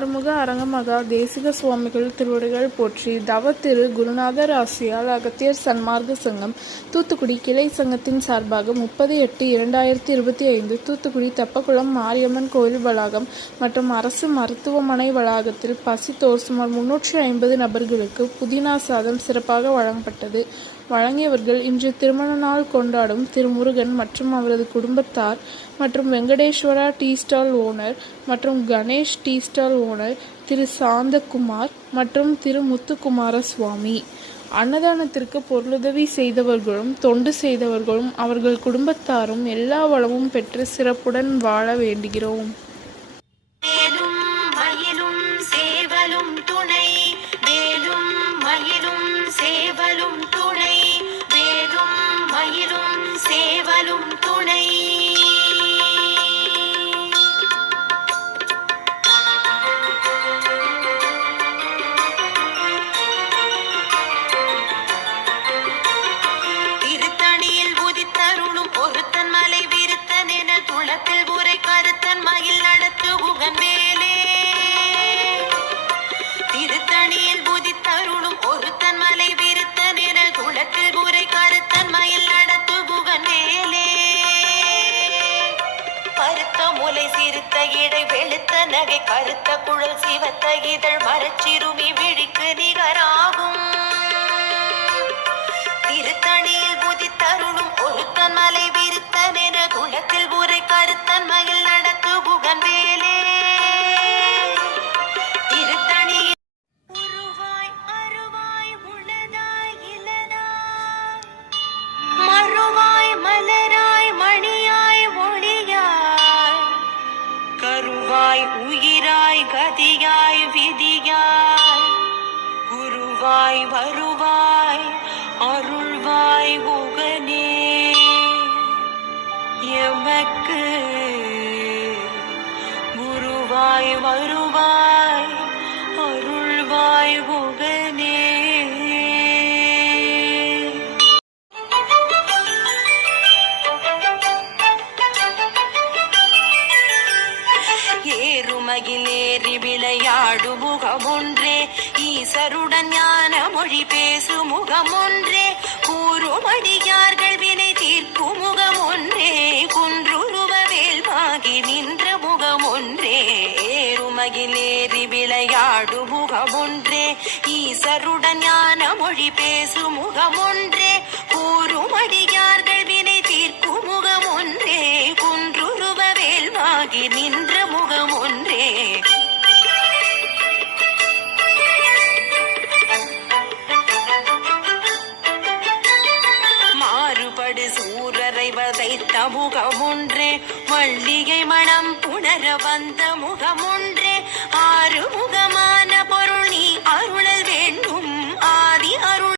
ஆறுமுக அரங்கமகா தேசிக சுவாமிகள் திருவடிகள் போற்றி. தவ திரு குருநாதர் ஆசியால் அகத்தியர் சன்மார்க்க சங்கம் தூத்துக்குடி கிளை சங்கத்தின் சார்பாக 30/8/2025 தூத்துக்குடி தெப்பக்குளம் மாரியம்மன் கோயில் வளாகம் மற்றும் அரசு மருத்துவமனை வளாகத்தில் பசித்தோர் சுமார் 350 நபர்களுக்கு புதினா சாதம் சிறப்பாக வழங்கப்பட்டது. வழங்கியவர்கள் இன்று திருமண நாள் கொண்டாடும் திரு முருகன் மற்றும் அவரது குடும்பத்தார் மற்றும் வெங்கடேஸ்வரா டீ ஸ்டால் ஓனர் மற்றும் கணேஷ் டீ ஸ்டால் ஓனர் திரு சாந்தகுமார் மற்றும் திரு முத்துக்குமார சுவாமி. அன்னதானத்திற்கு பொருளுதவி செய்தவர்களும் தொண்டு செய்தவர்களும் அவர்கள் குடும்பத்தாரும் எல்லா வளமும் பெற்று சிறப்புடன் வாழ வேண்டுகிறோம். சிறுத்த இடை வெளுத்த நகை கருத்த குழல் சிவத்த இதழ் மரச்சிறுமி விழிக்கு நிகராகும். திருத்தணியில் புதித்தருளும் ஒருத்தன் மலை விருத்தன் என குளத்தில் உரை கருத்தன் மயில் நடத்து புகன் வேலே. திருத்தணியில் உருவாய் அருவாய் உளதாய் இளனாய் மறுவாய் மலராய் மணியாய் ஒளியாய் கருவாய் உயிராய் கதியாய் விதியாய் குருவாய் வருவாய் அருள்வாய் உகனே எமக்கு குருவாய் வருவாய் அருள்வாய் உகனே. ஏறுமகிலேறி விளையாடு முகமொன்றே ஈசருடன் ஞான மொழி பேசு முகமொன்றே கூறுமடியார்கள் வினை தீர்க்கும் முகமொன்றே குன்றுருவ வேல்வாகி நின்ற முகமொன்றே. ஏறுமகிலேறி விளையாடு முகமொன்றே ஈசருடன் ஞான மொழி பேசு முகமொன்றே கூறுமடியார்கள் வினை தீர்க்கும் முகமொன்றே குன்றுருவ வேல்வாகி நின்ற முகமொன்றே. மாறுபடு சூரரை வதைத்த முகமொன்றே மல்லிகை மணம் புணர வந்த முகமொன்றே